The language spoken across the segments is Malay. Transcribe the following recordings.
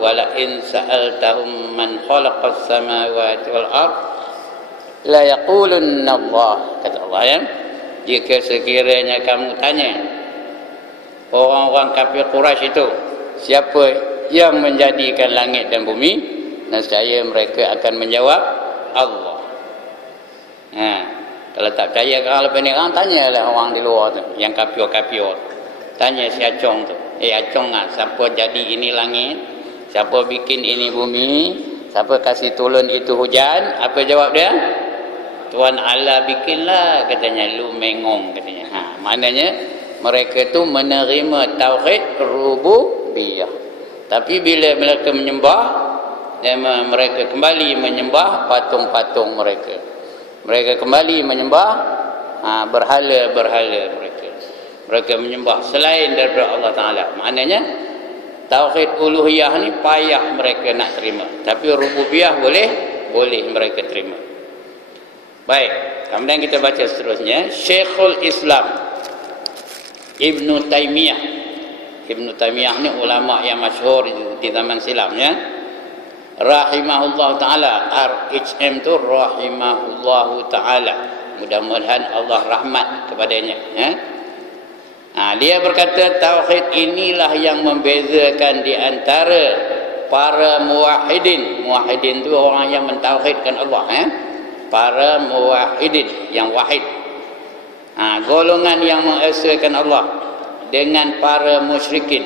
wala in sa'altahum man khalaqas samawati wal ard la yaqulunna Allah, kata Allah ya. Jika sekiranya kamu tanya orang-orang kafir Quraisy itu, siapa yang menjadikan langit dan bumi, nescaya mereka akan menjawab Allah. Kalau tak percaya kalau pendengar, tanyalah orang di luar tu, yang kafir-kafir. Tanya si Acong tu, Acong siapa jadi ini langit, siapa bikin ini bumi, siapa kasih turun itu hujan? Apa jawab dia? Tuhan Allah bikinlah, katanya. Lu mengong, katanya. Maknanya mereka tu menerima tauhid rububiyah. Tapi bila mereka menyembah, mereka kembali menyembah patung-patung mereka. Mereka kembali menyembah berhala-berhala mereka. Mereka menyembah selain daripada Allah Ta'ala. Maknanya tauhid uluhiyah ni payah mereka nak terima. Tapi rububiyah boleh mereka terima. Baik, kemudian kita baca seterusnya. Syekhul Islam Ibn Taymiyah. Ibn Taymiyah ni ulama yang masyhur di zaman silam ya. Rahimahullah ta'ala. RHM tu rahimahullah ta'ala. Mudah-mudahan Allah rahmat kepadanya ya. Dia berkata tauhid inilah yang membezakan di antara para muwahhidin. Muwahhidin tu orang yang mentauhidkan Allah ya. Para muwahhidin yang wahid, golongan yang mengesahkan Allah, dengan para musyrikin,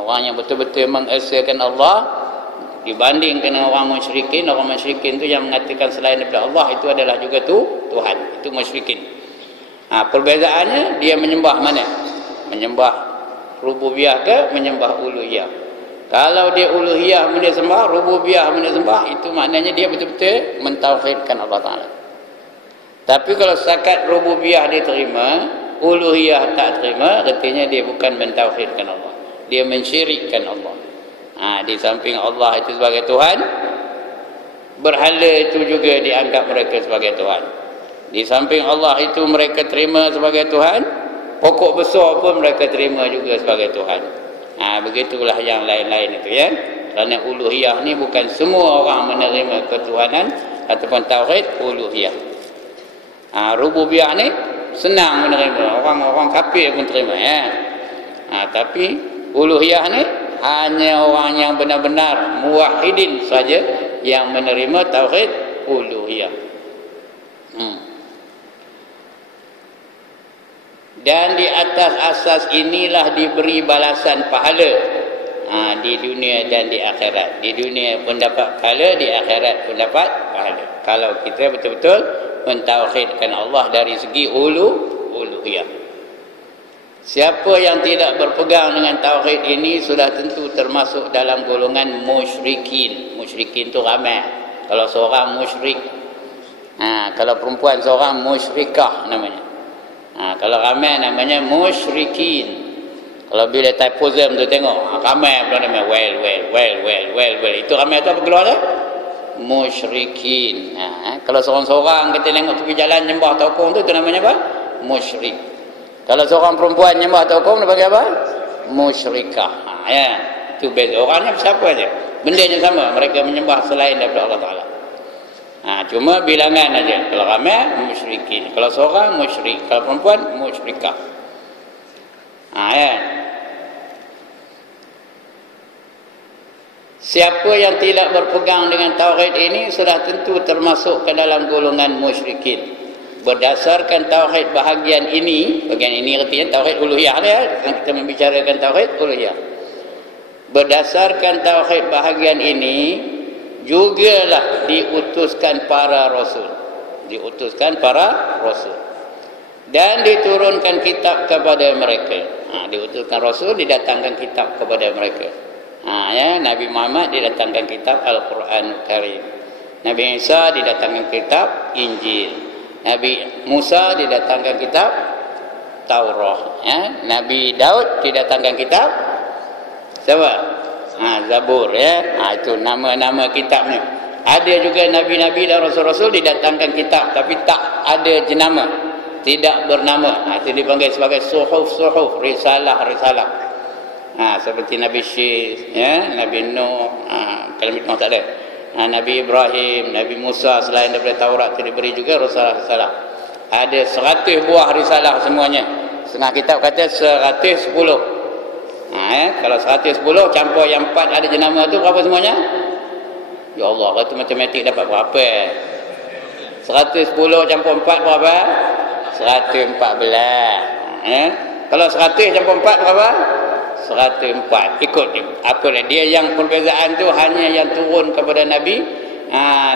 orang yang betul-betul mengesahkan Allah dibandingkan dengan orang musyrikin. Orang musyrikin tu yang mengatakan selain daripada Allah itu adalah juga Tuhan, itu musyrikin. Perbezaannya dia menyembah mana? Menyembah rububiyah ke menyembah uluhiyah? Kalau dia uluhiyah dia sembah, rububiyah dia sembah, itu maknanya dia betul-betul mentauhidkan Allah Ta'ala. Tapi kalau setakat rububiyah dia terima, uluhiyah tak terima, artinya dia bukan mentauhidkan Allah, dia mensyirikkan Allah. Di samping Allah itu sebagai Tuhan, berhala itu juga dianggap mereka sebagai Tuhan. Di samping Allah itu mereka terima sebagai Tuhan, pokok besar pun mereka terima juga sebagai Tuhan. Begitulah yang lain-lain itu ya. Kerana uluhiyah ni bukan semua orang menerima ketuhanan ataupun tauhid uluhiyah. Rububiyah ni senang menerima, orang-orang kafir pun terima ya. Tapi uluhiyah ni hanya orang yang benar-benar muwahhidin saja yang menerima tauhid uluhiyah. Dan di atas asas inilah diberi balasan pahala di dunia dan di akhirat. Di dunia pun dapat pahala, di akhirat pun dapat pahala. Kalau kita betul-betul mentauhidkan Allah dari segi uluhiyah. Siapa yang tidak berpegang dengan tauhid ini sudah tentu termasuk dalam golongan musyrikin. Musyrikin tu ramai. Kalau seorang musyrik, kalau perempuan seorang musyrikah namanya. Kalau ramai namanya musyrikin. Kalau bila typosm tu tengok ramai pula nama well. Itu ramai tu apa keluar dah? Musyrikin. Kalau seorang-seorang kita tengok tepi jalan nyembah tokong tu namanya apa? Musyrik. Kalau seorang perempuan nyembah tokong dia panggil apa? Musyrikah. Ya. Itu beza. Orangnya siapa aja. Bendanya sama. Mereka menyembah selain daripada Allah Ta'ala. Cuma bilangan aja. Kalau ramai musyrikin, kalau seorang musyrik, kalau perempuan musyrikah. Ya. Siapa yang tidak berpegang dengan tauhid ini sudah tentu termasuk ke dalam golongan musyrikin. Berdasarkan tauhid bahagian ini artinya tauhid uluhiyah ya. Kita membicarakan tauhid uluhiyah. Berdasarkan tauhid bahagian ini jugalah diutuskan para rasul. Diutuskan para rasul. Dan diturunkan kitab kepada mereka. Diutuskan rasul, didatangkan kitab kepada mereka. Ya, Nabi Muhammad didatangkan kitab Al-Quran Karim. Nabi Isa didatangkan kitab Injil. Nabi Musa didatangkan kitab Taurah. Ya. Nabi Daud didatangkan kitab siapa? Zabur ya. Itu nama-nama kitabnya. Ada juga nabi-nabi dan rasul-rasul didatangkan kitab tapi tak ada jenama, tidak bernama. Itu dipanggil sebagai suhuf, risalah. Seperti Nabi Syekh, ya, Nabi Nuh, kalau Nuh tak ada. Nabi Ibrahim, Nabi Musa, selain daripada Taurat itu diberi juga risalah. Ada 100 buah risalah semuanya. Setengah kitab kata 110. Kalau 110 campur yang 4 ada jenama tu berapa semuanya? Ya Allah, kata matematik dapat berapa? 110 campur 4 berapa? 114. Kalau 100 campur 4 berapa? 104. Ikut apa dia yang perbezaan tu hanya yang turun kepada Nabi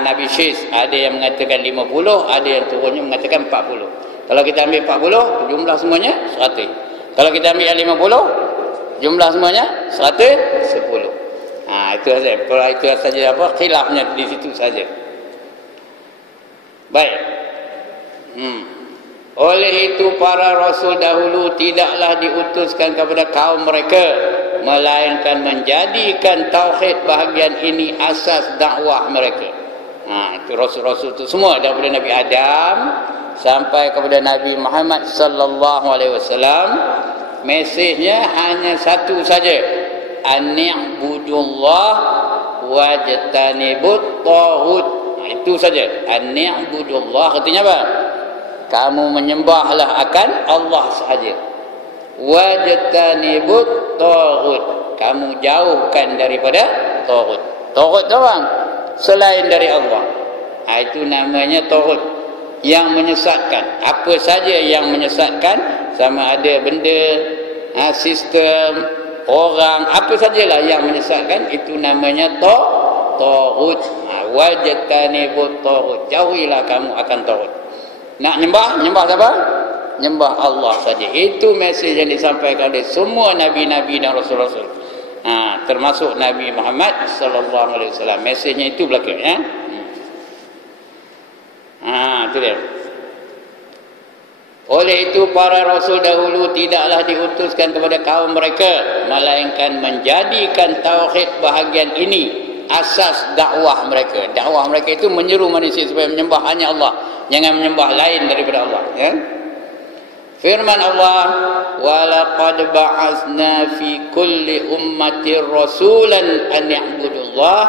Nabi Syekh ada yang mengatakan 50, ada yang turunnya mengatakan 40. Kalau kita ambil 40 jumlah semuanya 100. Kalau kita ambil yang 50 jumlah semuanya 110. Itu saja. Itu saja apa khilafnya di situ saja. Baik. Oleh itu para rasul dahulu tidaklah diutuskan kepada kaum mereka melainkan menjadikan tauhid bahagian ini asas dakwah mereka. Itu rasul-rasul itu semua daripada Nabi Adam sampai kepada Nabi Muhammad sallallahu alaihi wasallam, mesejnya hanya satu saja, an-ni'budullah wajtanibut taghut. Itu saja, an-ni'budullah artinya apa? Kamu menyembahlah akan Allah sahaja. Wajtanibut taghut, kamu jauhkan daripada taghut. Taghut tu bang, selain dari Allah. Itu namanya taghut, yang menyesatkan. Apa saja yang menyesatkan, sama ada benda, sistem, orang, apa sajalah yang menyesatkan, itu namanya taghut. Wajtanibut taghut, jauhilah kamu akan taghut. Nak nyembah siapa? Nyembah Allah saja. Itu mesej yang disampaikan oleh semua nabi-nabi dan rasul-rasul. Termasuk Nabi Muhammad sallallahu alaihi wasallam. Mesejnya itu belaka, ya. Itu dia. Oleh itu para rasul dahulu tidaklah diutuskan kepada kaum mereka melainkan menjadikan tauhid bahagian ini asas dakwah mereka. Dakwah mereka itu menyeru manusia supaya menyembah hanya Allah, jangan menyembah lain daripada Allah, ya. Firman Allah, walaqad ba'atsna fi kulli ummatin rasulan an ya'budullah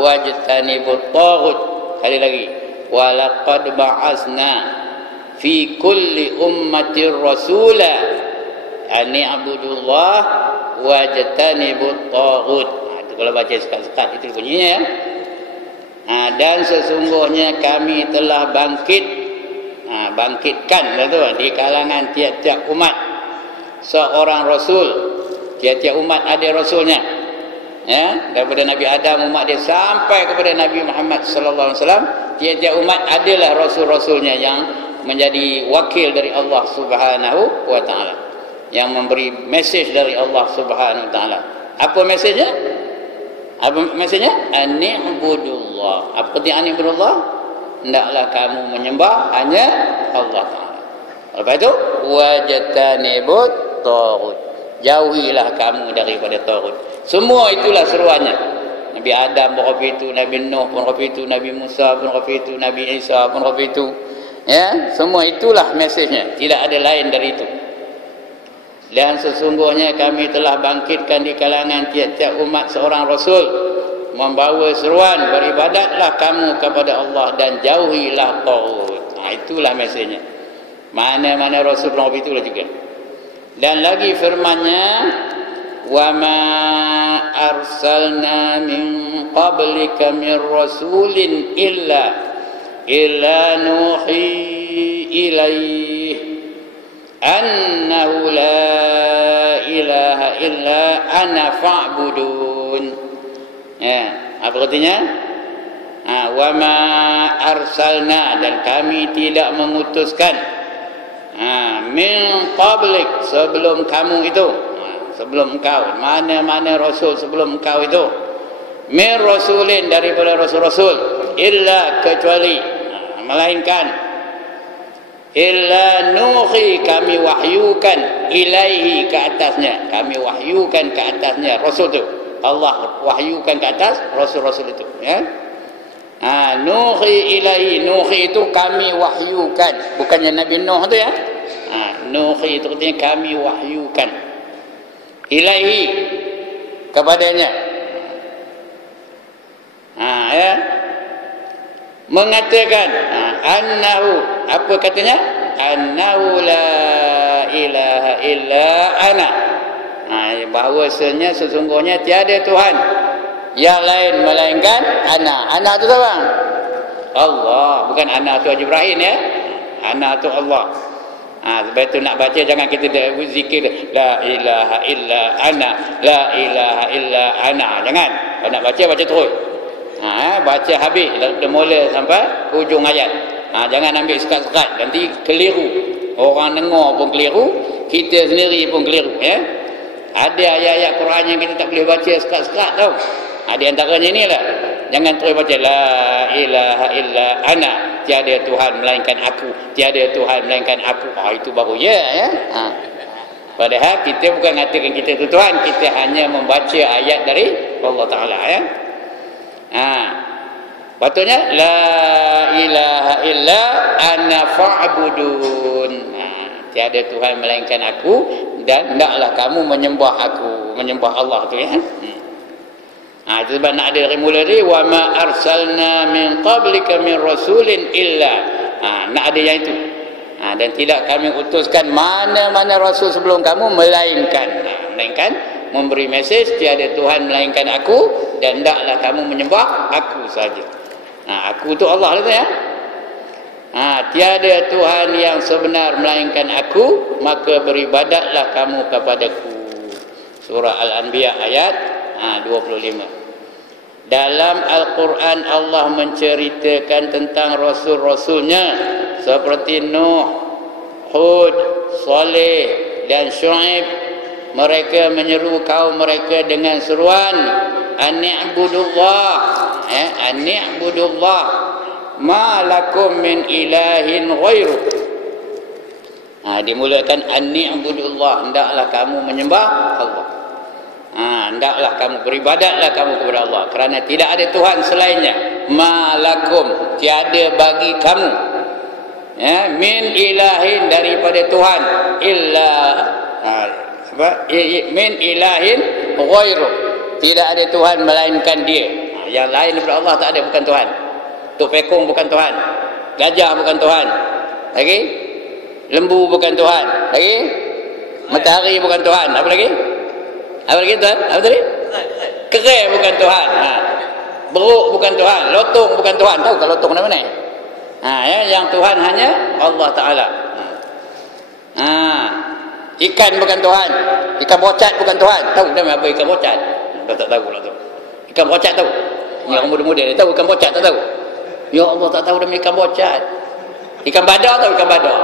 wajtanibut taghut. Sekali lagi, walaqad ba'atsna fi kulli ummatin rasula an ya'budullah wajtanibut taghut. Itu kalau baca sekat-sekat itu bunyinya, ya. Dan sesungguhnya kami telah bangkitkan di kalangan tiap-tiap umat seorang rasul. Tiap-tiap umat ada rasulnya, ya. Daripada Nabi Adam umat dia sampai kepada Nabi Muhammad sallallahu alaihi wasallam, tiap-tiap umat adalah rasul-rasulnya yang menjadi wakil dari Allah Subhanahu wa taala, yang memberi mesej dari Allah Subhanahu wa taala. Apa mesejnya? Apa mesejnya? An-ni'budullah. Apa artinya an-ni'budullah? Hendaklah kamu menyembah hanya Allah Ta'ala. Lepas itu, wajtanibut taghut, jauhilah kamu daripada taghut. Semua itulah seruannya. Nabi Adam pun itu, Nabi Nuh pun itu, Nabi Musa pun itu, Nabi Isa pun itu, ya. Semua itulah mesejnya, tidak ada lain dari itu. Dan sesungguhnya kami telah bangkitkan di kalangan tiap-tiap umat seorang rasul membawa seruan, beribadatlah kamu kepada Allah dan jauhilah taghut. Itulah mesejnya. Mana-mana rasul pun itulah juga. Dan lagi firman-Nya, wa ma arsalna min qablika min rasulin illa nuhi ilaihi annahu la ilaha illa ana fa'budun. Ya, apa artinya? Wa ma arsalna, dan kami tidak mengutuskan min qablik, sebelum kamu itu, sebelum engkau, mana-mana rasul sebelum engkau itu, min rasulin, daripada rasul-rasul, illa, kecuali, melainkan, illa nuhi, kami wahyukan, ilaihi, ke atasnya, kami wahyukan ke atasnya rasul itu. Allah wahyukan ke atas rasul-rasul itu, ya. Nuhi ilaihi, nuhi itu kami wahyukan, bukannya Nabi Nuh itu, ya. Nuhi itu artinya kami wahyukan ilaihi, kepadanya. Ya, mengatakan annahu, apa katanya? Annahu la ilaha illa ana. Bahawasanya sesungguhnya tiada Tuhan yang lain melainkan ana. Ana tu siapa? Allah, bukan ana tu Haji Ibrahim ya. Ana tu Allah. Sebab itu nak baca jangan kita zikir la ilaha illa ana, la ilaha illa ana. Jangan. Kalau nak baca terus. Baca habis dari mula sampai hujung ayat. Jangan ambil sekat-sekat, nanti keliru. Orang dengar pun keliru, kita sendiri pun keliru ya. Ada ayat-ayat Quran yang kita tak boleh baca sekat-sekat tau. Di antaranya inilah, jangan terus baca la ilaha illa ana, tiada Tuhan melainkan aku, tiada Tuhan melainkan aku. Itu baru ya. Padahal kita bukan mengatakan kita itu Tuhan, kita hanya membaca ayat dari Allah Taala ya. Patutnya la ilaha illa ana fa'budun. Tiada Tuhan melainkan aku dan hendaklah kamu menyembah aku, menyembah Allah tu ya. Itu sebab nak ada dari mula ni wa ma arsalna min qablika min rasulin illa. Nak ada yang itu. Dan tidak kami utuskan mana-mana rasul sebelum kamu melainkan memberi mesej tiada Tuhan melainkan aku dan hendaklah kamu menyembah aku saja. Aku tu Allah lah ya. Tiada Tuhan yang sebenar melainkan aku, maka beribadatlah kamu kepadaku. Surah Al-Anbiya ayat 25. Dalam Al-Quran Allah menceritakan tentang rasul-rasulnya seperti Nuh, Hud, Saleh dan Syuaib. Mereka menyeru kaum mereka dengan seruan an-ni'budullah, an-ni'budullah ma lakum min ilahin ghairu. Dimulakan an-ni'budullah, hendaklah kamu menyembah Allah. Hendaklah kamu beribadatlah kamu kepada Allah kerana tidak ada Tuhan selainnya. Ma lakum, tiada bagi kamu min ilahin, daripada Tuhan, illa min ilahin ghairu, tidak ada Tuhan melainkan dia. Yang lain daripada Allah tak ada, bukan Tuhan. Tok Pekong bukan Tuhan, gajah bukan Tuhan, lagi lembu bukan Tuhan, lagi matahari bukan Tuhan, apa lagi Tuhan? Apa tadi? Kerai bukan Tuhan, beruk bukan Tuhan, lotong bukan Tuhan. Tahu kalau lotong mana? Yang Tuhan hanya Allah Taala. Ikan bukan Tuhan, ikan bocat bukan Tuhan. Tahu nama apa ikan bocat? Tak tahu lah tu. Ikan bocat tahu? Yang muda-muda dia tahu ikan bocat, tak tahu? Ya Allah, tak tahu nama ikan bocat. Ikan badar tahu ikan badar?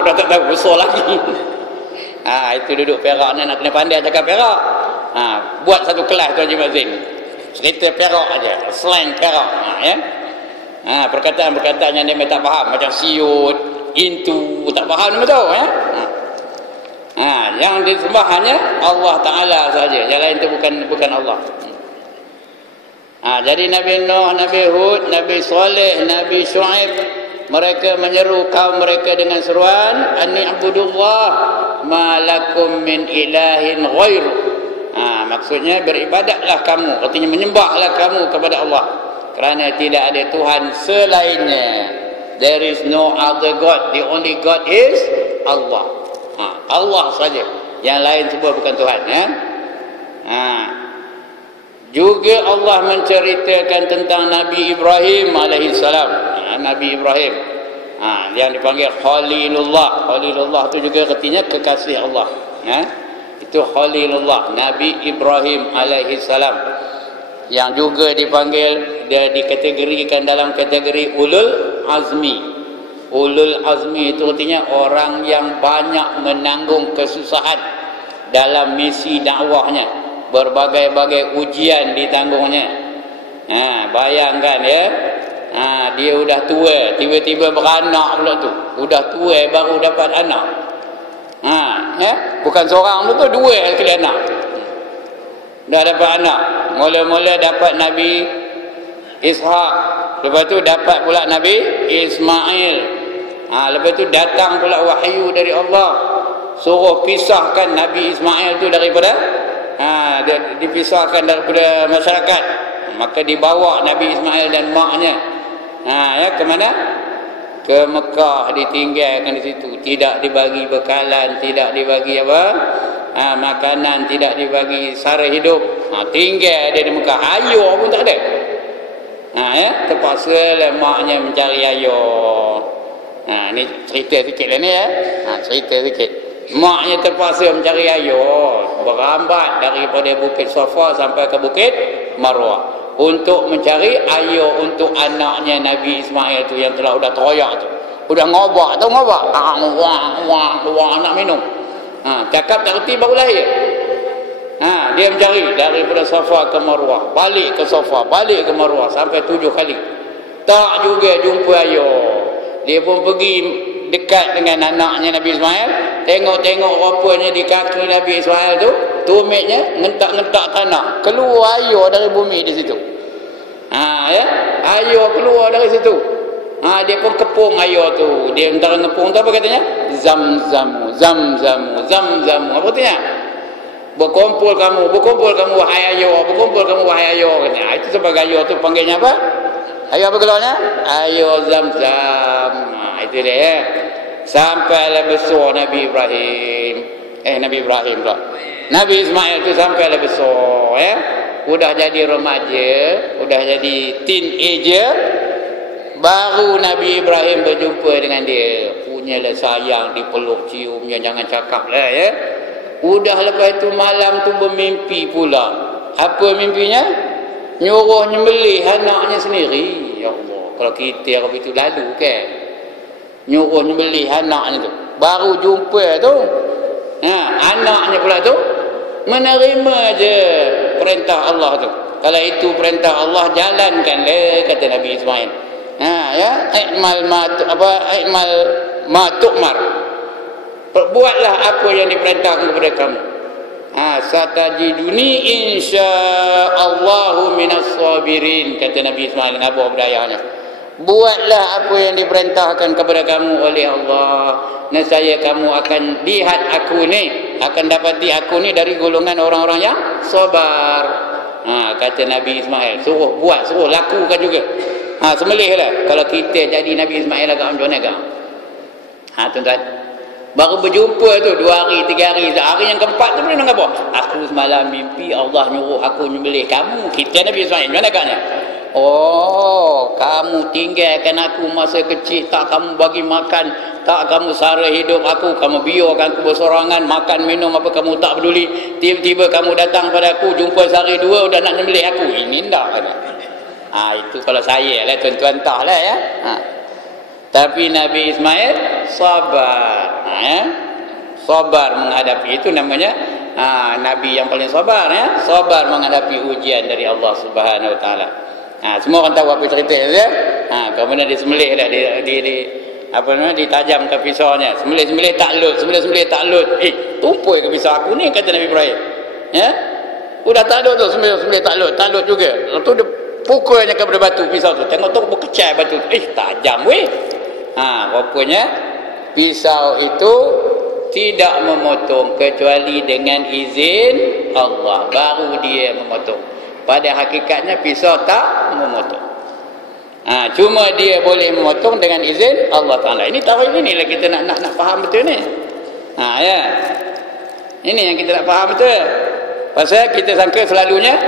Udah tak tahu, besar lagi. Itu duduk Perak ni nak kena pandai cakap Perak. Buat satu kelas tu Haji Mazin. Cerita Perak aja, slang Perak. Perkataan-perkataan yang dia tak faham, macam siut, intu, tak faham dia tahu ya. Yang disembah hanya Allah Taala saja. Yang lain tu bukan Allah. Jadi Nabi Nuh, Nabi Hud, Nabi Saleh, Nabi Syuaib, mereka menyeru kaum mereka dengan seruan an-ni'budullah ma lakum min ilahin ghairu. Maksudnya beribadatlah kamu, artinya menyembahlah kamu kepada Allah kerana tidak ada Tuhan selainnya. There is no other God, the only God is Allah. Allah saja, yang lain semua bukan Tuhan ya. Juga Allah menceritakan tentang Nabi Ibrahim alaihissalam. Nabi Ibrahim yang dipanggil Khalilullah. Khalilullah itu juga artinya kekasih Allah. Itu Khalilullah, Nabi Ibrahim alaihissalam, yang juga dipanggil, dia dikategorikan dalam kategori ulul azmi. Ulul azmi itu artinya orang yang banyak menanggung kesusahan dalam misi dakwahnya. Berbagai-bagai ujian ditanggungnya. Bayangkan ya, dia udah tua, tiba-tiba beranak pula tu. Udah tua baru dapat anak. Bukan seorang tu, dua kali anak. Dah dapat anak. Mula-mula dapat Nabi Ishak, lepas tu dapat pula Nabi Ismail. Lepas tu datang pula wahyu dari Allah. suruh pisahkan Nabi Ismail tu daripada dipisahkan daripada masyarakat. Maka dibawa Nabi Ismail dan maknya ke mana? Ke Mekah, ditinggalkan di situ, tidak dibagi bekalan, tidak dibagi makanan, tidak dibagi sara hidup. Tinggal dia di Mekah, air pun tak ada. Terpaksa lah maknya mencari air. Ni cerita sikit lah ni cerita sikit. Maknya terpaksa mencari air, berambat daripada Bukit Safa sampai ke Bukit Marwah untuk mencari air untuk anaknya Nabi Ismail tu yang telah teroyak tu. Udah ngobak, tahu ngobak? Wah, nak minum. Cakap tak reti baru lahir. Dia mencari daripada Safa ke Marwah, balik ke Safa, balik ke Marwah sampai 7 kali. Tak juga jumpa air. Dia pun pergi dekat dengan anaknya Nabi Ismail, tengok-tengok rupanya di kaki Nabi Ismail tu tumitnya ngentak-ngentak tanah, keluar air dari bumi di situ. Air keluar dari situ. Dia pun kepung air tu. Dia antara ngepung tu apa katanya? Zamzamu, zamzamu, zamzamu. Apa katanya? Berkumpul kamu wahai air, berkumpul kamu wahai air katanya. Itu sebagai air tu panggilnya apa? Air apa keluarnya? Air Zamzam. Itu dia. Sampailah besar Nabi Ibrahim. Nabi Ibrahim pula. Nabi Ismail tu sampailah besar Udah jadi remaja, udah jadi teenager, baru Nabi Ibrahim berjumpa dengan dia. Punyalah sayang, dipeluk ciumnya, jangan cakap lah Udah lepas tu malam tu bermimpi pula. Apa mimpinya? Nyuruh nyembelih anaknya sendiri. Ya Allah, kalau kita kalau itu lalu kan, nyuruh nyembelih anaknya tu. Baru jumpa tu, anaknya pula tu menerima je perintah Allah tu. Kalau itu perintah Allah, jalankanlah, kata Nabi Ismail. Ikmal ma tu'mar. Perbuatlah apa yang diperintahkan kepada kamu. Satajiduni insyaallahu minas sabirin, kata Nabi Ismail dengan abu budayanya. Buatlah apa yang diperintahkan kepada kamu oleh Allah, nescaya kamu akan lihat aku ni, akan dapati aku ni dari golongan orang-orang yang sabar. Kata Nabi Ismail, suruh buat, suruh lakukan juga. Sembelihlah. Kalau kita jadi Nabi Ismail agak macam mana agak? Tuan-tuan, baru berjumpa tu 2 hari 3 hari, hari yang keempat tu boleh nak apa? Aku semalam mimpi Allah nyuruh aku nyembelih kamu. Kita Nabi Ismail macam mana agaknya? Oh, kamu tinggalkan aku masa kecil, tak kamu bagi makan, tak kamu sara hidup aku, kamu biarkan aku bersorangan, makan minum apa kamu tak peduli. Tiba-tiba kamu datang pada aku, jumpa sehari 2 udah nak nyembelih aku. Ini dah. Itu kalau saya lah, tuan-tuan tak lah Tapi Nabi Ismail sabar. Sabar menghadapi, itu namanya Nabi yang paling sabar sabar menghadapi ujian dari Allah Subhanahu Wa Taala. Semua orang tahu apa cerita dia. Kemudian dia sembelih dah, ditajam ke pisaunya. Sembelih tak lut, sembelih tak lut. Tumpul ke pisau aku ni, kata Nabi Ibrahim. Udah tak lut tu, sembelih tak lut juga. Lepas tu dia pukulnya kepada batu pisau tu. Tengok tu berkecai batu tu. Tajam weh. Rupanya pisau itu tidak memotong kecuali dengan izin Allah, baru dia memotong. Pada hakikatnya pisau tak memotong. Cuma dia boleh memotong dengan izin Allah Ta'ala. Ini tauhid ini lah kita nak faham betul ni. Ini yang kita nak faham betul. Pasal kita sangka selalunya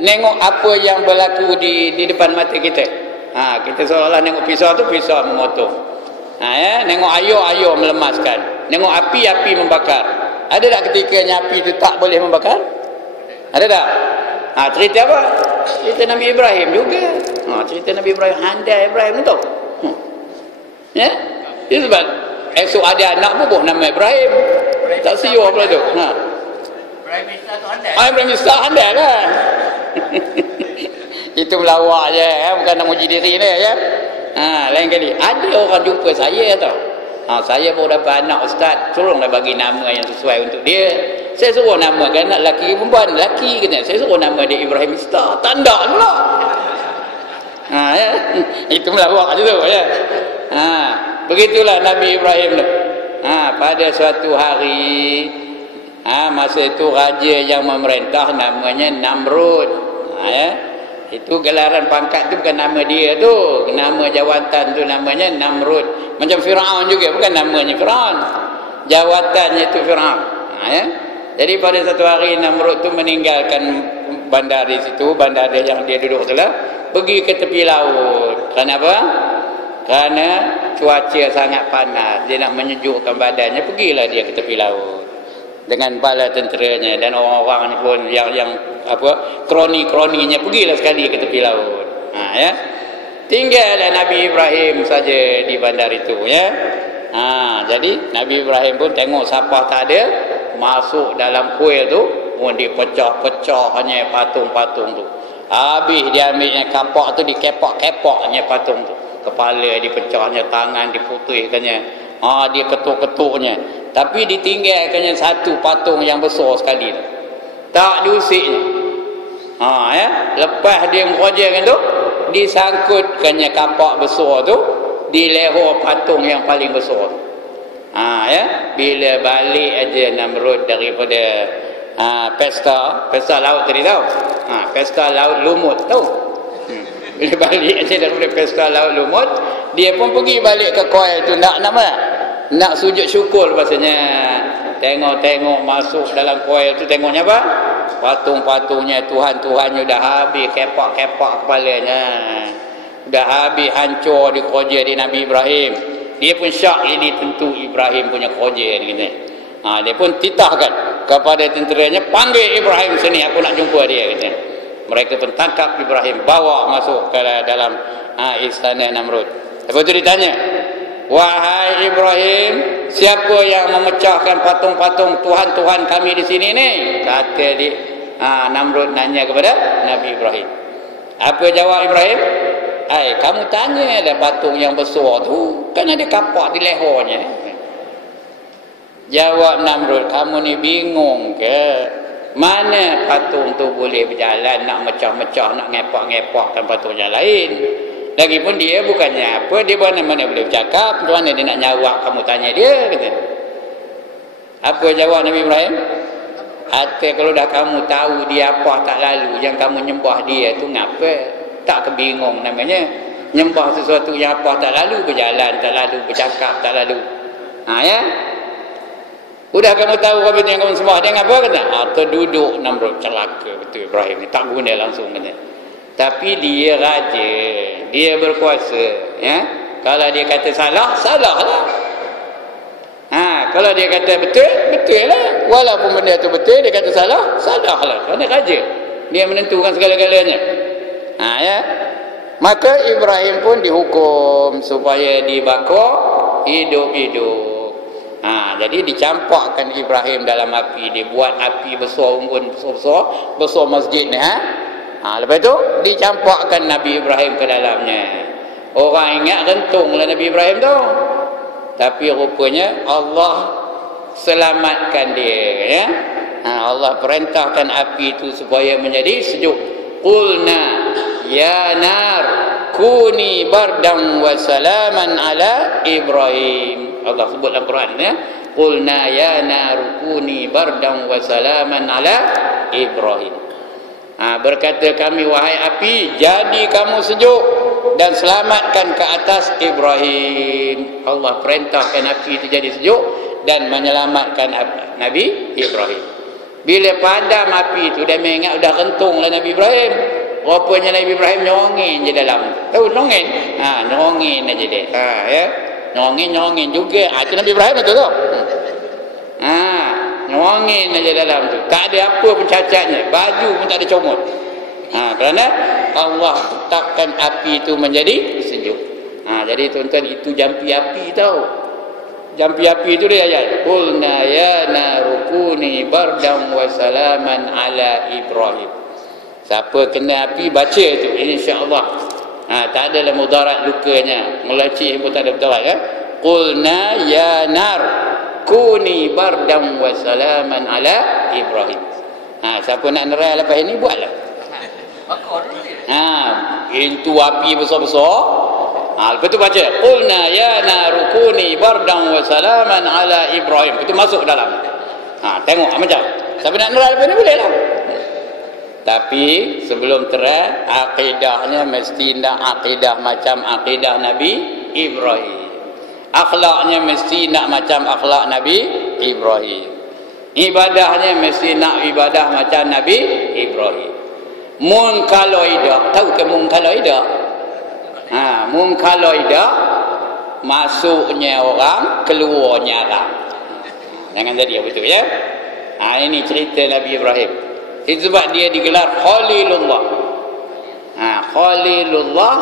nengok apa yang berlaku di depan mata kita. Kita seolah-olah nengok pisau tu, pisau memotong. Nengok air melemaskan. Nengok api membakar. Ada tak ketikanya api itu tak boleh membakar? Ada tak? Cerita apa? Cerita Nabi Ibrahim juga. Cerita Nabi Ibrahim, handai Ibrahim tu. Itu sebab esok ada anak bubuh nama Ibrahim. Tak siur pula tu. Ibrahim Istah tu handai. Ibrahim Istah handai lah. Itu melawak je, bukan nak muji diri ni lain kali. Ada orang jumpa saya tau. Saya baru dapat anak ustaz, tolonglah bagi nama yang sesuai untuk dia. Saya suruh namakan anak lelaki perempuan, lelaki kena. Saya suruh nama dia Ibrahim Istah, tanda pula. Itu melawak je tu Begitulah Nabi Ibrahim tu. pada suatu hari, masa itu raja yang memerintah namanya Namrud. Itu gelaran pangkat tu bukan nama dia tu, nama jawatan tu namanya Namrud. Macam Firaun juga, bukan namanya Firaun, jawatannya itu Firaun. Jadi pada satu hari Namrud tu meninggalkan bandar di situ, bandar dia yang dia duduk tu lah, pergi ke tepi laut. Kenapa? Kerana cuaca sangat panas, dia nak menyejukkan badannya, pergilah dia ke tepi laut dengan bala tenteranya dan orang-orang ni pun yang kroni-kroninya, pergilah sekali ke tepi laut. Tinggallah Nabi Ibrahim saja di bandar itu, jadi Nabi Ibrahim pun tengok siapa tak ada, masuk dalam kuil tu pun dipecah-pecahnya patung-patung tu. Habis dia ambilnya kapak tu, dikepak-kepaknya patung tu, kepala dipecahnya, tangan diputihkannya, dia ketuk-ketuknya, tapi ditinggalkannya satu patung yang besar sekali tu, tak diusiknya. Lepas dia mengajarkan tu, disangkutkannya kapak besar tu di leher patung yang paling besar tu. Bila balik aja Namrud daripada pesta laut tadi tahu, pesta laut lumut tahu. Bila balik aja daripada pesta laut lumut, dia pun pergi balik ke kuil tu, nak sujud syukur rasanya. Tengok masuk dalam kuil tu, tengoknya apa? Patung-patungnya, Tuhan-Tuhannya dah habis kepak-kepak kepalanya, dah habis hancur dikeroja di Nabi Ibrahim. Dia pun syak, ini tentu Ibrahim punya keroja ni kata. Dia pun titahkan kepada tenteranya, panggil Ibrahim sini, aku nak jumpa dia kata. Mereka pun tangkap Ibrahim, bawa masuk ke dalam istana Namrud. Lepas tu ditanya, wahai Ibrahim, siapa yang memecahkan patung-patung Tuhan-Tuhan kami di sini ni? Kata dia, Namrud nanya kepada Nabi Ibrahim. Apa jawab Ibrahim? Kamu tanyalah patung yang besar tu, kan ada kapak di lehernya. Jawab Namrud, kamu ni bingung ke? Mana patung tu boleh berjalan, nak mecah-mecah, nak ngepak-ngepakkan patung yang lain. Lagipun dia bukannya apa, dia mana-mana boleh bercakap, macam mana dia nak nyawak kamu tanya dia, kata. Apa jawab Nabi Ibrahim? Kalau dah kamu tahu dia apa tak lalu, yang kamu nyembah dia tu ngapa? Tak kebingung namanya. Nyembah sesuatu yang apa tak lalu, berjalan tak lalu, bercakap tak lalu. Udah kamu tahu apa yang kamu sembah, dia ngapa kata? Terduduk Namrud, celaka betul Ibrahim ni, tak guna langsung kata. Tapi dia raja, dia berkuasa, kalau dia kata salah, salah lah. Kalau dia kata betul, betul lah. Walaupun benda tu betul, dia kata salah, salah lah. Kerana raja, dia menentukan segala-galanya. Maka Ibrahim pun dihukum supaya dibakar hidup-hidup. Jadi dicampakkan Ibrahim dalam api, dibuat api besar, unggun besar masjid ni. Lepas tu dicampakkan Nabi Ibrahim ke dalamnya. Orang ingat rentunglah Nabi Ibrahim tu, tapi rupanya Allah selamatkan dia. Allah perintahkan api itu supaya menjadi sejuk. Qulna ya nar kuni bardan wa salaman ala Ibrahim. Allah sebut dalam Quran, Qulna ya nar kuni bardan wa salaman ala Ibrahim. Berkata kami, wahai api, jadi kamu sejuk dan selamatkan ke atas Ibrahim. Allah perintahkan api itu jadi sejuk dan menyelamatkan Nabi Ibrahim. Bila padam api itu, dia mengingat dah rentunglah Nabi Ibrahim. Rupanya Nabi Ibrahim nyongin je dalam. Tahu nyongin? Nyongin aja dia. Nyongin juga. Itu Nabi Ibrahim betul tu. Nyongin aja dalam tu. Tak ada apa pun cacatnya. Baju pun tak ada comot. Kerana Allah tetapkan api itu menjadi sejuk. Jadi tuan-tuan, itu jampi api tau. Jampi api itu dia ayat. Qulna ya narukuni bardan wa salaman ala Ibrahim. Siapa kena api baca itu, insya-Allah. Tak ada lah mudarat lukanya. Melacih pun tak ada mudarat kan. Qulna ya nar kuni bardan wa salaman ala Ibrahim. Siapa nak nerai lepas ini buatlah. Itu api besar-besar Lepas tu baca qulna ya narukuni bardan wa salaman ala Ibrahim. Itu masuk dalam. Tengok macam siapa nak nerang lepas ni boleh lah. Tapi sebelum terang akidahnya mesti nak akidah macam akidah Nabi Ibrahim. Akhlaknya mesti nak macam akhlak Nabi Ibrahim. Ibadahnya mesti nak ibadah macam Nabi Ibrahim. Munkaloidah, tahu ke munkaloidah? Munkaloidah masuknya orang, keluarnya orang. Jangan jadi betul ya. Ini cerita Nabi Ibrahim. Itu sebab dia digelar Khalilullah. Khalilullah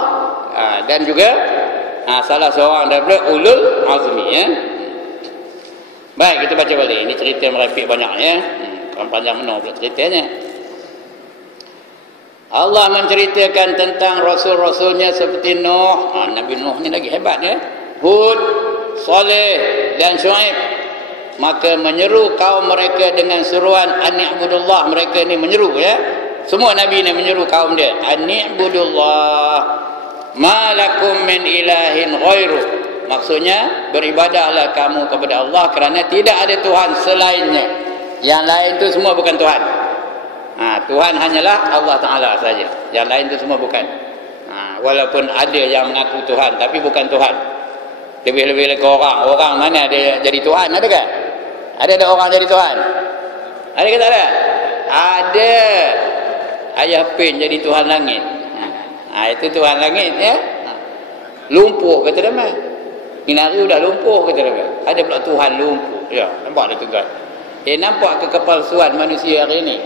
dan juga salah seorang daripada ulul azmi ya. Baik, kita baca balik. Ini cerita merapik banyak ya. Panjang benar pula ceritanya. Allah menceritakan tentang rasul-rasulnya seperti Nuh. Nabi Nuh ni lagi hebat ya. Hud, Saleh dan Syuaib. Maka menyeru kaum mereka dengan seruan an-i'budullah. Mereka ni menyeru ya. Semua Nabi ni menyeru kaum dia. An-i'budullah. Ma lakum min ilahin ghairu. Maksudnya beribadahlah kamu kepada Allah kerana tidak ada Tuhan selainnya. Yang lain tu semua bukan Tuhan. Tuhan hanyalah Allah Ta'ala saja. Yang lain tu semua bukan. Walaupun ada yang mengaku Tuhan tapi bukan Tuhan. Lebih-lebih lagi orang. Orang mana ada jadi Tuhan? Ada kan? Ada orang jadi Tuhan? Ada ke tak ada? Ada. Ayah Pin jadi Tuhan langit. Itu Tuhan langit ya. Lumpuh kata dia. Minari sudah lumpuh kata dia. Ada pula Tuhan lumpuh. Ya, nampak dia tugas. Nampak ke kepalsuan manusia hari ini?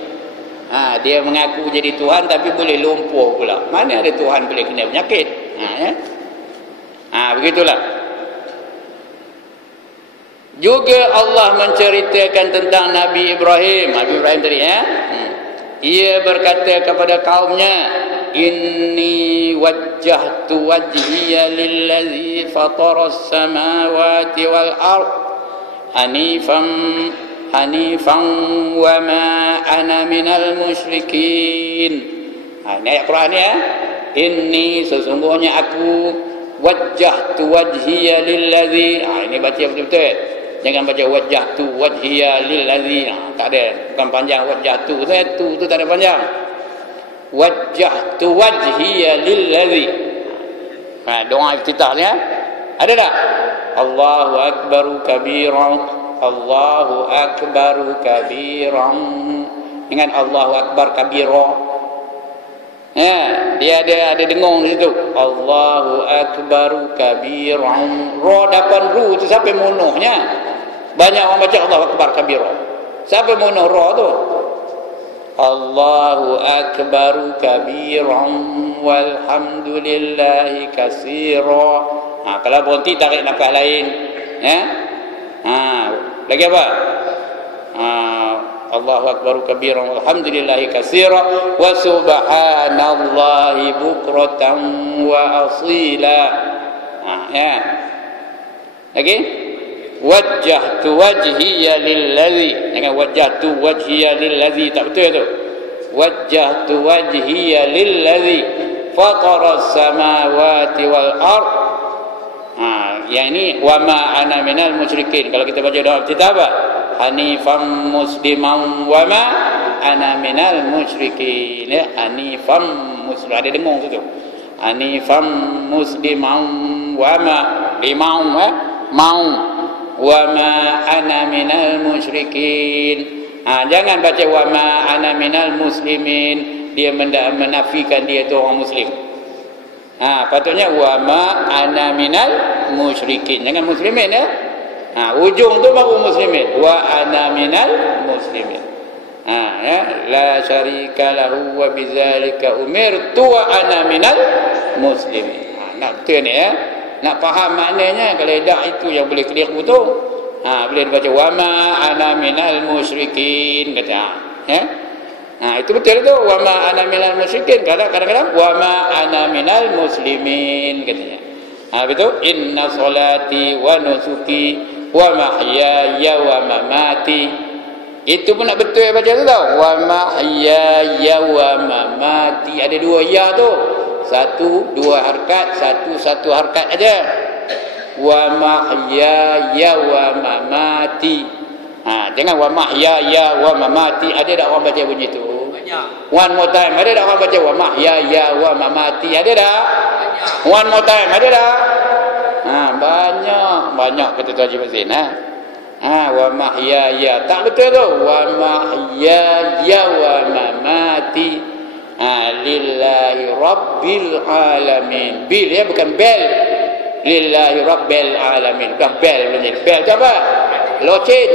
Dia mengaku jadi Tuhan tapi boleh lumpuh pula. Mana ada Tuhan boleh kena penyakit? Ya. Begitulah. Juga Allah menceritakan tentang Nabi Ibrahim. Nabi Ibrahim tadi ya. Ia berkata kepada kaumnya, inni wajjahtu wajhiya lillazi fataras samawati wal ard hanifan wa ma ana minal musyrikin. Ini ayat Quran ya. Inni sesungguhnya aku wajjahtu wajhiya lillazi. Ini baca betul-betul. Jangan baca wajjahtu wajhiya lillazi. Tak ada, bukan panjang wajjahtu tu tak ada panjang. Wajjahtu wajhiya lillazi. Doa iftitahnya ada tak? Allahu akbaru kabiran. Allahu akbaru kabiran. Dengan Allahu akbar kabira. Ya, dia ada dengung di situ. Allahu akbaru kabiran. Ra dapat ru tu siapa munuhnya? Banyak orang baca Allahu akbar kabira. Siapa munuh ra tu? Allahu akbaru kabiran walhamdulillahi katsira. Kalau berhenti tarik nafas lain ya. Lagi apa? Allahu akbaru kabiran walhamdulillahi katsira wa subhanallahi bukratan wa asila. Ya. Lagi? Wajjahtu wajhiya lillazi. Jangan wajjahtu wajhiya lillazi, tak betul tu. Wajjahtu wajhiya lillazi fataras samawati wal ard. Yang ini wa ma ana minal musyrikin. Kalau kita baca doa kita apa? Hanifam musliman wa ma ana minal musyrikin. Ya, hanifam muslim. Ada dengung situ. Hanifam musliman wa ma limau mau wa ma ana minal musyrikin. Jangan baca wa ma ana minal muslimin. Dia menafikan dia itu orang muslim. Patutnya wa ma ana minal musyrikin. Jangan muslimin ya. Ujung tu baru muslimin. Wa ana minal muslimin. Ya, la syarika lahu wa bidzalika umirtu wa ana minal muslimin. Nak betul ni ya. Nak faham maknanya, kalau dak itu yang boleh keliru tu. Boleh dibaca wa ma ana minal musyrikin kata. Ya. Itu betul tu, wa ma ana minal musyrikin. Kadang-kadang wa ma ana minal muslimin katanya. Betul? Inna salati wa nusuki wa mahyaya wa mamati. Itu pun nak betul baca tu tau. Wa mahyaya wa mamati. Ada dua ya tu. satu dua harkat, satu harkat aja. Wa mahyaya wa mamati. Jangan wa mahyaya wa mamati. Ada tak orang baca bunyi tu? Banyak. One more time. Ada tak orang baca wa mahyaya wa mamati? Ada tak? One more time. Ada tak? Banyak kata tu Haji Mazin. Wa mahyaya. Tak betul tu. Wa mahyaya wa mamati. Lillahi rabbil alamin. Bil ya, bukan bel. Lillahi rabbil alamin. Bukan bel. Bel tu apa? Locin.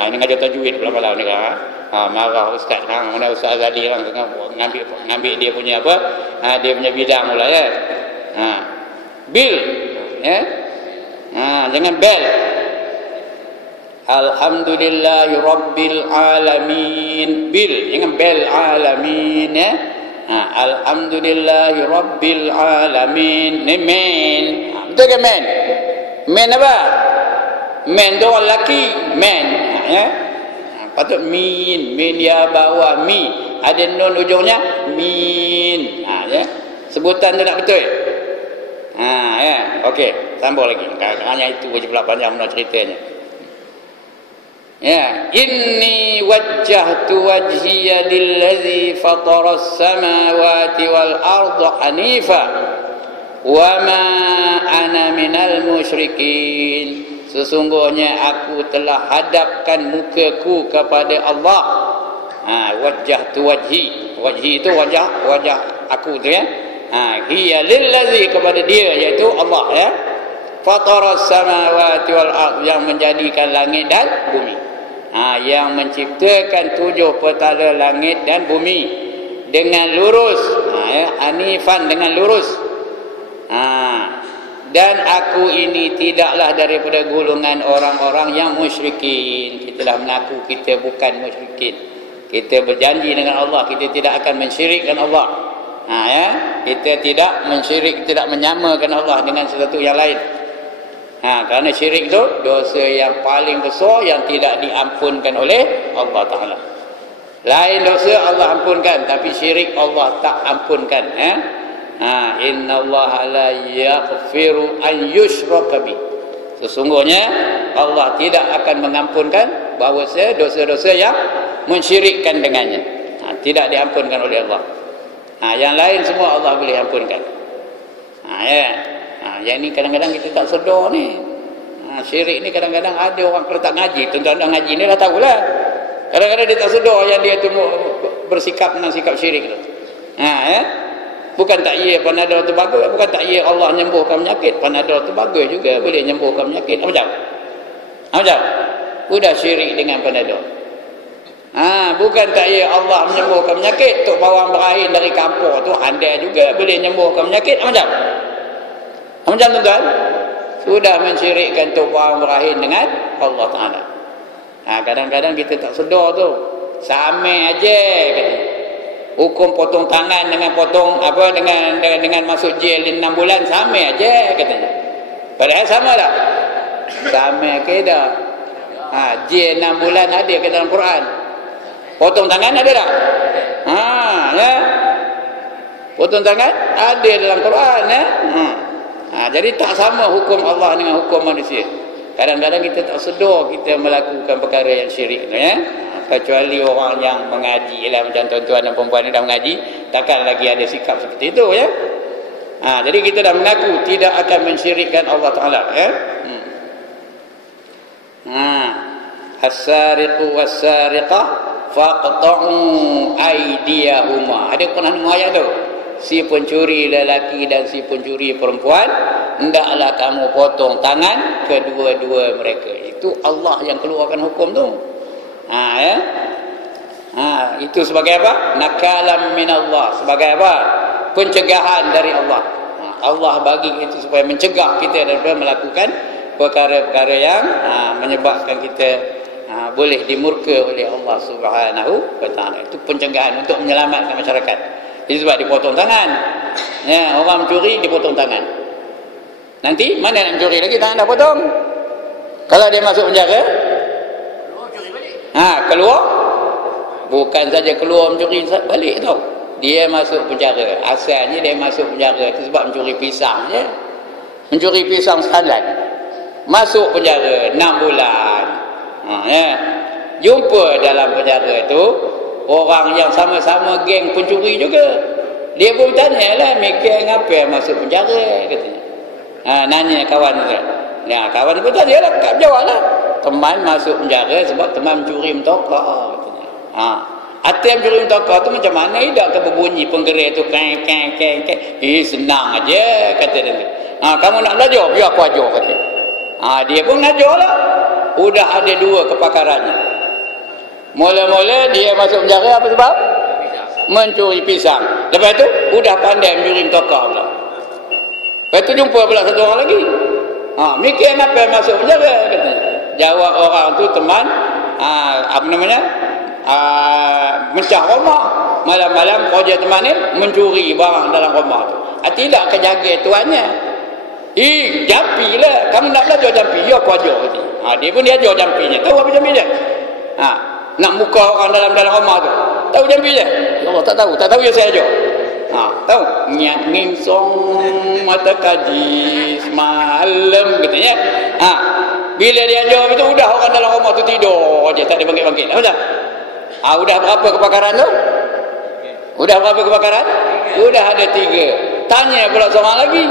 Ini ngajar tajwid pula malam ni kan. Marah ustaz mana Ustaz Azali orang ngambil dia punya apa? Dia punya bidang pula ya. Bil ya. Jangan bel. Alhamdulillahi rabbil alamin. Bil jangan bel alamin ya. Alhamdulillahi rabbil alamin. Ni men. Betul ke men? Men apa? Men tu orang lelaki. Men ya. Patut min dia bawah mi. Ada nun ujungnya min. Ya. Sebutan tu tak betul. Ya. Okey, sambung lagi. Hanya itu je pula panjang nak ceritanya. Ya, inni wajjahtu wajhiya lillazi fataras samawati wal arda hanifa wa ma ana minal musyrikin. Sesungguhnya aku telah hadapkan mukaku kepada Allah. Wajjahtu wajhi. Wajhi itu wajah aku tu ya. Hiya lillazi, kepada dia iaitu Allah ya. Fataras samawati wal ard, yang menjadikan langit dan bumi. Yang menciptakan 7 petala langit dan bumi dengan lurus. Hanifan, dengan lurus. Dan aku ini tidaklah daripada golongan orang-orang yang musyrikin. Kita dah mengaku kita bukan musyrikin. Kita berjanji dengan Allah kita tidak akan mensyirikkan Allah. Ya, kita tidak mensyirik, tidak menyamakan Allah dengan sesuatu yang lain. Kerana syirik itu dosa yang paling besar yang tidak diampunkan oleh Allah Ta'ala. Lain dosa Allah ampunkan, tapi syirik Allah tak ampunkan. Inna Allah la yaghfiru an yushraka bih. Sesungguhnya Allah tidak akan mengampunkan bahawa dosa-dosa yang mensyirikkan dengannya. Tidak diampunkan oleh Allah. Yang lain semua Allah boleh ampunkan. Yang ni kadang-kadang kita tak sedar ni. Syirik ni kadang-kadang ada orang kalau tak ngaji, tuan-tuan ngaji ni dah tahulah. Kadang-kadang dia tak sedar yang dia tu bersikap dengan sikap syirik tu. Bukan tak iya Panadol tu bagus, bukan tak iya Allah menyembuhkan penyakit. Panadol tu bagus juga, boleh menyembuhkan penyakit. Macam? Sudah syirik dengan Panadol. Bukan tak iya Allah menyembuhkan penyakit. Tok bawang berahin dari kampung tu andai juga boleh menyembuhkan penyakit. Macam? Macam tuan-tuan? Sudah mensyirikkan tok bawang berahin dengan Allah Ta'ala. Kadang-kadang kita tak sedar tu. Sama aja kata. Hukum potong tangan dengan potong apa dengan masuk jail 6 bulan sama aja katanya. Padahal sama tak? Sama ke tak? Jail 6 bulan ada ke dalam Quran? Potong tangan ada tak? Ya. Potong tangan ada dalam Quran ya. Jadi tak sama hukum Allah dengan hukum manusia. Kadang-kadang kita tak sedar kita melakukan perkara yang syirik ya. Kecuali orang yang mengaji lah, macam tuan-tuan dan perempuan ni dah mengaji, takkan lagi ada sikap seperti itu ya. Jadi kita dah mengaku tidak akan mensyirikkan Allah Ta'ala ya. As-sariqu was-sariqah faqta'u aydiyahuma. Ada pernah dengar ayat tu? Si pencuri lelaki dan si pencuri perempuan, hendaklah kamu potong tangan kedua-dua mereka. Itu Allah yang keluarkan hukum tu. Ya. Itu sebagai apa? Nakalam minallah. Sebagai apa? Pencegahan dari Allah. Allah bagi itu supaya mencegah kita daripada melakukan perkara-perkara yang menyebabkan kita boleh dimurka oleh Allah Subhanahu wa Ta'ala. Itu pencegahan untuk menyelamatkan masyarakat. Jadi sebab dipotong tangan. Ya, orang mencuri dipotong tangan. Nanti mana nak mencuri lagi, tangan dah potong. Kalau dia masuk penjara, keluar, bukan saja keluar mencuri balik tau, dia masuk penjara. Asalnya dia masuk penjara itu sebab mencuri pisang je. Mencuri pisang sehalan. Masuk penjara 6 bulan. Ya. Jumpa dalam penjara itu orang yang sama-sama geng pencuri juga. Dia pun tanya lah, mikir ngapa masuk penjara katanya. Nanya kawan dia. Ya, kawan pun tanya lah, tak jawab lah. Teman masuk penjara sebab teman mencuri mentokok katanya. Atem mencuri mentokok tu macam mana tidak ke berbunyi penggerak tu keng. Senang aja kata dia. Kamu nak belajar, biar aku ajar kata. Dia pun ajar lah. Udah ada 2 kepakarannya. Mula-mula dia masuk penjara apa sebab? Mencuri pisang. Lepas tu udah pandai mencuri mentokok pula. Lepas tu jumpa pula satu orang lagi. Mikir kenapa masuk penjara katanya. Jawab orang tu teman mencah rumah. Malam-malam kerja teman ni mencuri barang dalam rumah tu. Tidak kejaga tuannya. Jampi lah. Kamu nak belajar jampi? Ya, aku ajar. Dia pun dia ajar jampinya. Tahu apa jampi dia? Nak muka orang dalam rumah tu. Tahu jampi dia? Ya Allah, tak tahu. Tak tahu ya saya ajar. Tahu? Nyak ngingsong mata kaji semalam katanya. Bila dia ajar itu udah orang dalam rumah tu tidur je, tak ada bangkit-bangkit. Betul? Udah berapa kebakaran tu? Udah berapa kebakaran? Udah ada 3. Tanya pula seorang lagi.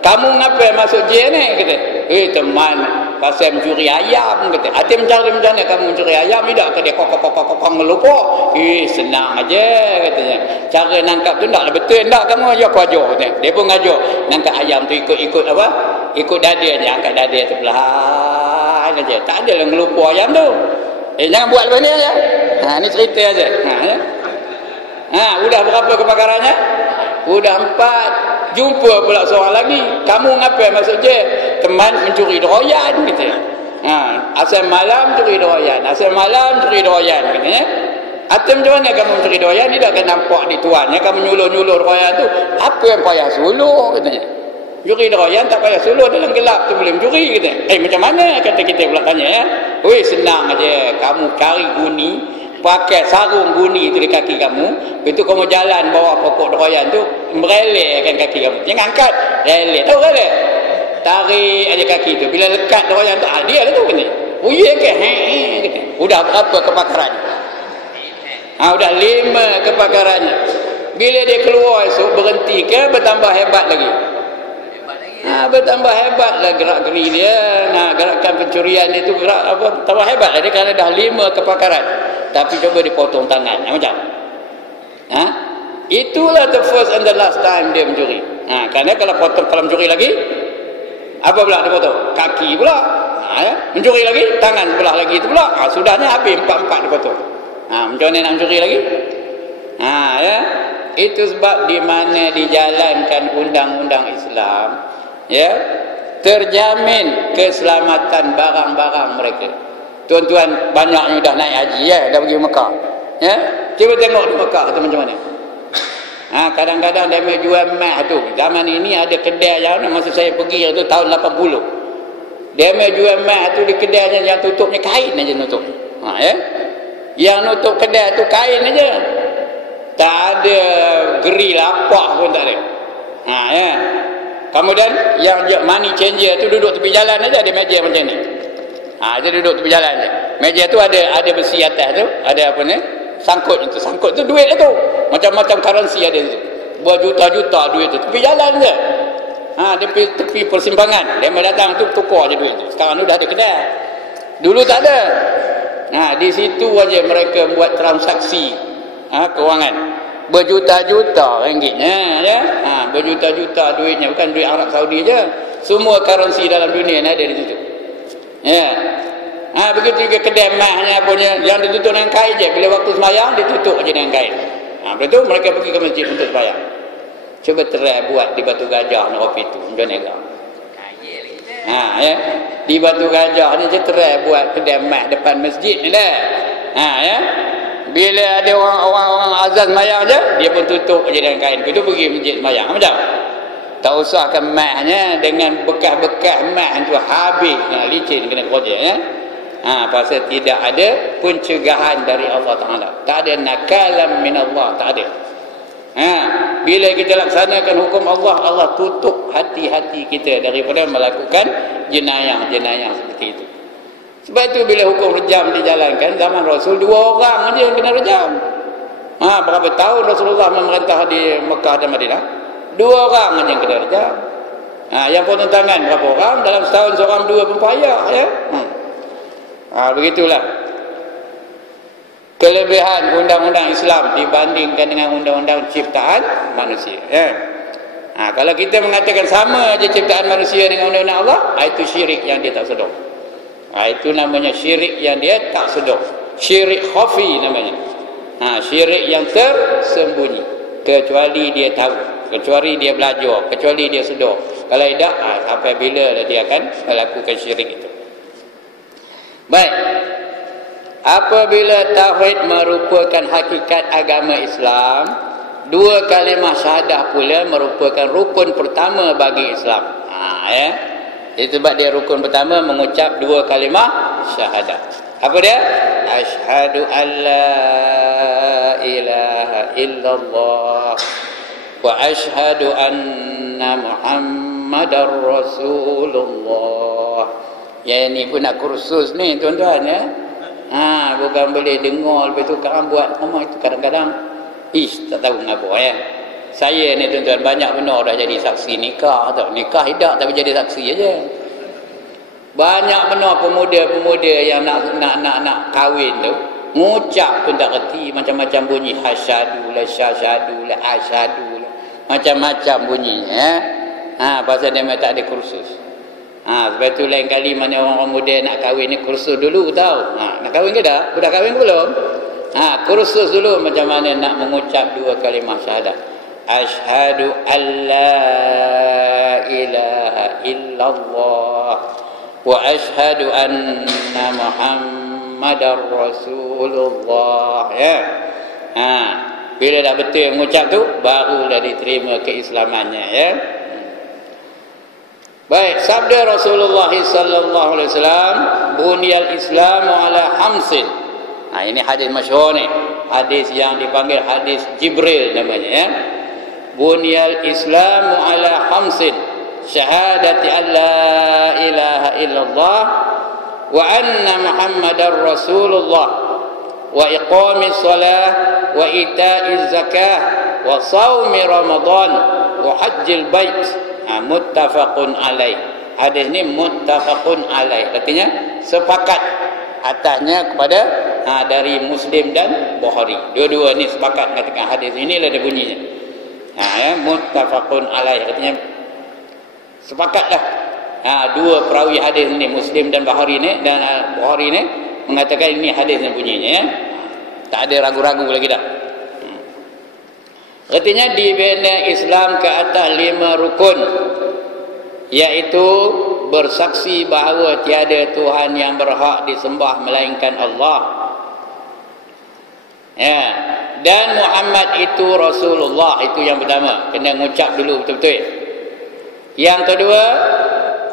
Kamu ngapa masuk jail ni? Kata. Teman, pasal mencuri ayam kata. Hati mencari macam mana kamu mencuri ayam? Tidak ke dia kok ngelupuk. Senang aja katanya. Cara nangkap tu taklah betul tak kamu ajar aku ajar kata. Dia pun ajar nangkap ayam tu ikut apa? Ikut dada je, angkat dada tu perlahan aja. Tak ada lah ngelupuk ayam tu. Jangan buat lepas ni aja. Ni cerita aja. Udah berapa kebakarannya? Udah 4. Jumpa pula seorang lagi. Kamu ngapa masuk je? Teman mencuri doyan gitu. Asal malam curi doyan. Asal malam curi doyan gitu ya. Atau macam mana kamu mencuri doyan? Tidak akan nampak di tuannya. Kamu nyuluh-nyuluh doyan tu. Apa yang payah suluh katanya. Curi doyan tak payah suluh, dalam gelap tu boleh mencuri gitu. Macam mana kata kita pula tanya ya. Senang aja. Kamu kari guni, pakai sarung guni tu di kaki kamu, itu kamu jalan bawah pokok doyan tu, merelehkan kaki kamu. Jangan angkat, releh. Tahu releh? Tarik aja kaki tu. Bila lekat doyan tu, dia lah tu kena. Ya ke? Kata. Udah berapa kebakaran? Udah 5 kebakarannya. Bila dia keluar esok, berhenti ke bertambah hebat lagi? Bertambah hebat lah gerak-geri dia. Gerakan pencurian dia tu gerak apa? Tambah hebat lah dia kerana dah 5 kebakaran. Tapi coba dipotong tangan. Macam? Itulah the first and the last time dia mencuri. Kerana kalau mencuri lagi, apa pula dia potong? Kaki pula. Mencuri lagi, tangan sebelah lagi itu pula. Sudahnya habis 4 dipotong. Macam mana nak mencuri lagi? Ya. Itu sebab di mana dijalankan undang-undang Islam, ya, terjamin keselamatan barang-barang mereka. Tuan-tuan banyaknya dah naik haji ya, dah pergi Mekah. Ya, cuba tengok di Mekah tu macam mana. Kadang-kadang dia mai jual emas tu. Zaman ini ada kedai yang masa saya pergi tu tahun 80. Dia mai jual emas tu di kedai yang tutupnya kain aja nutup. Ya. Yang nutup kedai tu kain aja. Tak ada geri lapak pun tak ada. Ya. Kemudian yang money changer tu duduk tepi jalan aja, ada meja macam ni. Dia duduk tepi jalan je. Meja tu ada besi atas tu, ada apa ni? Sangkut itu. Sangkut tu duit lah tu. Macam-macam currency ada tu. Berjuta-juta duit tu. Tepi jalan je. Tepi persimpangan. Dia datang tu tukar je duit tu. Sekarang tu dah ada kedai. Dulu tak ada. Di situ aja mereka buat transaksi kewangan. Berjuta-juta ringgitnya ya. Berjuta-juta duitnya, bukan duit Arab Saudi je. Semua currency dalam dunia ada di situ. Ya. Begitu juga kedai mahnya punya yang ditutup dengan kain je. Bila waktu sembahyang ditutup aja dengan kain. Lepas tu mereka pergi ke masjid untuk sembahyang. Cuba try buat di Batu Gajah Neropi tu. Macam mana kau? Ya. Di Batu Gajah ni je try buat kedai mah depan masjid ni lah. Ya. Bila ada orang azan sembahyang je, dia pun tutup aja dengan kain. Lepas tu pergi masjid sembahyang. Macam? Tak usahkan mahnya dengan bekas-bekas mah tu habis. Licin kena projek ya. Pasal tidak ada pencegahan dari Allah Ta'ala. Tak ada nakalam min Allah. Tak ada. Bila kita laksanakan hukum Allah, Allah tutup hati-hati kita daripada melakukan jenayah-jenayah seperti itu. Sebab itu bila hukum rejam dijalankan zaman Rasul, 2 orang aja yang kena rejam. Berapa tahun Rasulullah memerintah di Mekah dan Madinah? 2 orang aja yang kena rejam. Yang potong tangan berapa orang? Dalam setahun seorang 2 pun payah, ya. Begitulah kelebihan undang-undang Islam dibandingkan dengan undang-undang ciptaan manusia, ya. Kalau kita mengatakan sama je ciptaan manusia dengan undang-undang Allah, itu syirik yang dia tak sedar. Itu namanya syirik yang dia tak sedar. Syirik khafi namanya. Syirik yang tersembunyi, kecuali dia tahu, kecuali dia belajar, kecuali dia sedar. Kalau tidak, apabila dia akan melakukan syirik itu. Baik. Apabila tauhid merupakan hakikat agama Islam, 2 kalimah syahadah pula merupakan rukun pertama bagi Islam. Ya. Itu sebab dia rukun pertama mengucap 2 kalimah syahadah. Apa dia? Asyhadu an la ilaha illallah wa asyhadu anna Muhammadar Rasulullah. Ya, ini pun nak kursus ni tuan-tuan, ya. Bukan boleh dengar lepas tu sekarang buat itu kadang-kadang tak tahu mengapa, ya. Saya ni tuan-tuan banyak benar dah jadi saksi nikah tau. Nikah tidak tapi jadi saksi aja. Banyak benar pemuda-pemuda yang nak kahwin tu, ngucap pun tak reti, macam-macam bunyi, hasyadulah, syahadulah, asyadulah, macam-macam bunyi, ya. Pasal dia memang tak ada kursus. Sebab tu lain kali mana orang muda nak kahwin ni kursus dulu tau. Nak kahwin ke dah? Sudah kahwin ke belum? Kursus dulu macam mana nak mengucap 2 kalimah syahadah. Asyhadu an la ilaha illallah wa asyhadu anna Muhammadar Rasulullah, ya. Bila dah betul mengucap tu, barulah diterima keislamannya, ya. Baik, sabda Rasulullah sallallahu alaihi wasallam, bunyal Islamu ala hamsin. Ini hadis masyhur ni. Hadis yang dipanggil hadis Jibril namanya, ya. Bunyal Islamu ala hamsin. Syahadati an la ilaha illallah wa anna Muhammadar Rasulullah wa iqamis shalah wa ita'iz zakah wa shaumi Ramadan wa hajjil bait. Muttafaqun alaih. Hadis ni muttafaqun alaih, artinya sepakat atasnya kepada dari Muslim dan Bukhari. Dua-dua ni sepakat mengatakan hadis inilah dia bunyinya. Muttafaqun alaih, artinya sepakatlah. 2 perawi hadis ni, Muslim dan Bukhari ni, Bukhari ni mengatakan ini hadis yang bunyinya, ya. Tak ada ragu-ragu lagi dah. Artinya dibina Islam ke atas 5 rukun, iaitu bersaksi bahawa tiada Tuhan yang berhak disembah melainkan Allah, ya, dan Muhammad itu Rasulullah. Itu yang pertama, kena mengucap dulu betul-betul. Yang kedua,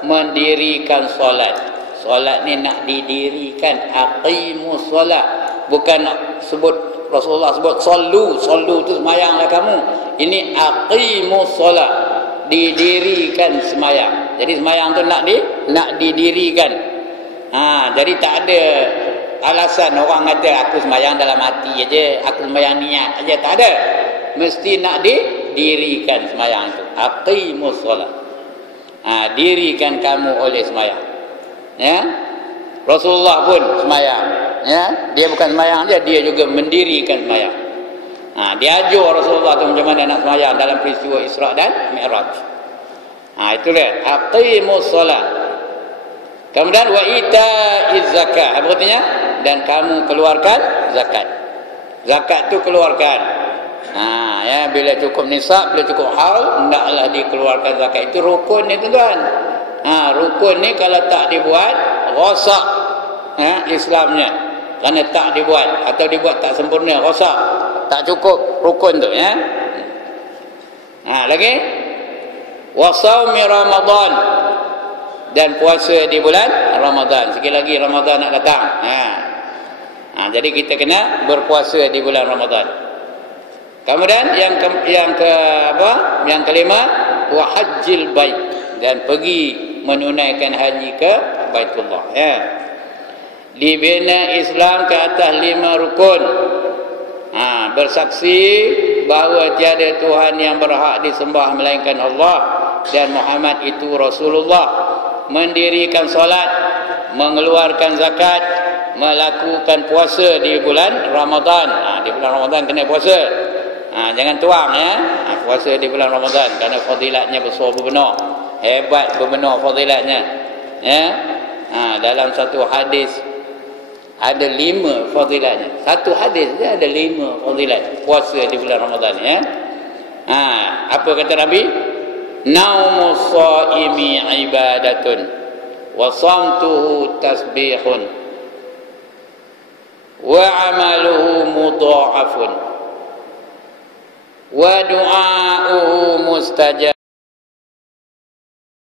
mendirikan solat. Solat ni nak didirikan, aqimus solat, bukan sebut Rasulullah sebut sallu tu semayanglah kamu. Ini aqimus solat, didirikan semayang. Jadi semayang tu nak didirikan. Jadi tak ada alasan orang kata aku semayang dalam hati aja, aku semayang niat aja, tak ada. Mesti nak didirikan semayang tu. Aqimus solat. Dirikan kamu oleh semayang. Ya. Rasulullah pun semayang, ya. Dia bukan semayang dia juga mendirikan semayang. Dia ajar Rasulullah tu macam mana nak semayang dalam peristiwa Isra dan Mi'raj. Itu dia, aqimus solat. Kemudian wa ita'iz zakah, apa artinya? Dan kamu keluarkan zakat. Zakat tu keluarkan. Ya, bila cukup nisab, bila cukup haul, hendaklah dikeluarkan zakat. Itu rukun ni tuan-tuan. Rukun ni kalau tak dibuat, rosak Islamnya. Kerana tak dibuat atau dibuat tak sempurna, rosak, tak cukup rukun tu, ya. Lagi wasaumi Ramadan, dan puasa di bulan Ramadan. Sekali lagi Ramadan nak datang. Jadi kita kena berpuasa di bulan Ramadan. Kemudian yang kelima, wa hajjil bait, dan pergi menunaikan haji ke Baitullah, ya. Dibina Islam ke atas 5 rukun. Bersaksi bahawa tiada Tuhan yang berhak disembah melainkan Allah dan Muhammad itu Rasulullah, mendirikan solat, mengeluarkan zakat, melakukan puasa di bulan Ramadan. Di bulan Ramadan kena puasa. Jangan tuang, ya. Puasa di bulan Ramadan kerana fadilatnya besar berbenar, hebat berbenar fadilatnya, ya. Dalam satu hadis ada 5 fadilatnya. Satu hadis dia ada 5 fadilat puasa di bulan Ramadan, ya. Apa kata Nabi? Naumus shaimi ibadatun wa shamtuhu tasbihun wa amaluhu mudha'afun wa du'a'uhu mustajab